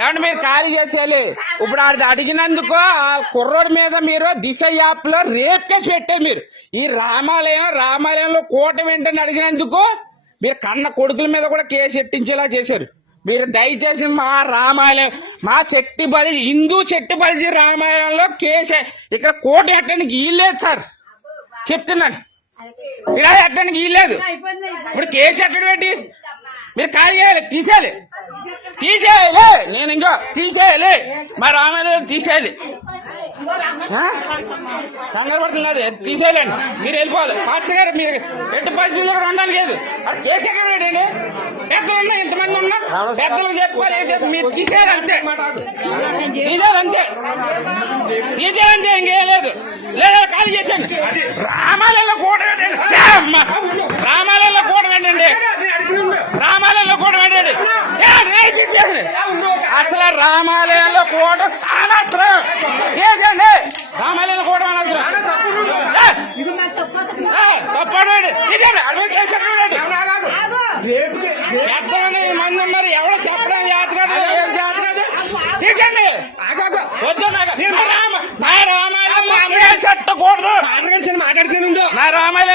ఏమంటే మీరు ఖాళీ చేసేయాలి. ఇప్పుడు అది అడిగినందుకు ఆ కుర్రోడి మీద మీరు దిశ యాప్ లో రేప్ కేసు పెట్టారు. మీరు ఈ రామాలయంలో కూటమి ఏంటని అడిగినందుకు మీరు కన్న కొడుకుల మీద కూడా కేసు ఎట్టించేలా చేశారు. మీరు దయచేసి మా రామాలయం, మా హిందూ చెట్టిబలిజీ రామాలయంలో కేసు ఇక్కడ కోట ఎట్టడానికి వీల్లేదు సార్, చెప్తున్నాను. ఇలా ఎట్టడానికి వీల్లేదు. ఇప్పుడు కేసు ఎట్టడం ఏంటి? మీరు ఖాళీ చేయాలి, తీసేయాలి. నేను ఇంకా తీసేయాలి, మా రామాలయం తీసేయాలి. కంగారు పడుతున్నది, తీసేయాలండి. మీరు వెళ్ళిపోవాలి. మాస్టర్ గారు మీరు ఎట్టి పరిస్థితుల్లో కూడా ఉండాలి. లేదు కేసు ఎక్కడ పెట్టండి. పెద్దలు ఉన్నా, ఇంతమంది ఉన్నా పెద్దలు చెప్పుకోవాలి. ఏం చెప్పి మీరు తీసేయాలంతే, తీసేయాలంతే, ఇంకేం లేదు. లేదా ఖాళీ చేశాను. రామాలయంలో కూడా పెట్టండి, రామాలయంలో కూడా పెట్టండి, రామాలయంలో కూడా పెట్టండి. అసలు రామాలయంలో కూడా అనవసరం, చేసండి. రామాలయంలో కూడా అనవసరం, తప్పండి. ఎంతమంది మంది ఉన్నారు, ఎవరో చెప్పడం జాతకాదు, ఏం జాతకాదు, తీసండి. వద్దు, నా రామాలయం చెట్టకూడదు, నా రామాలయం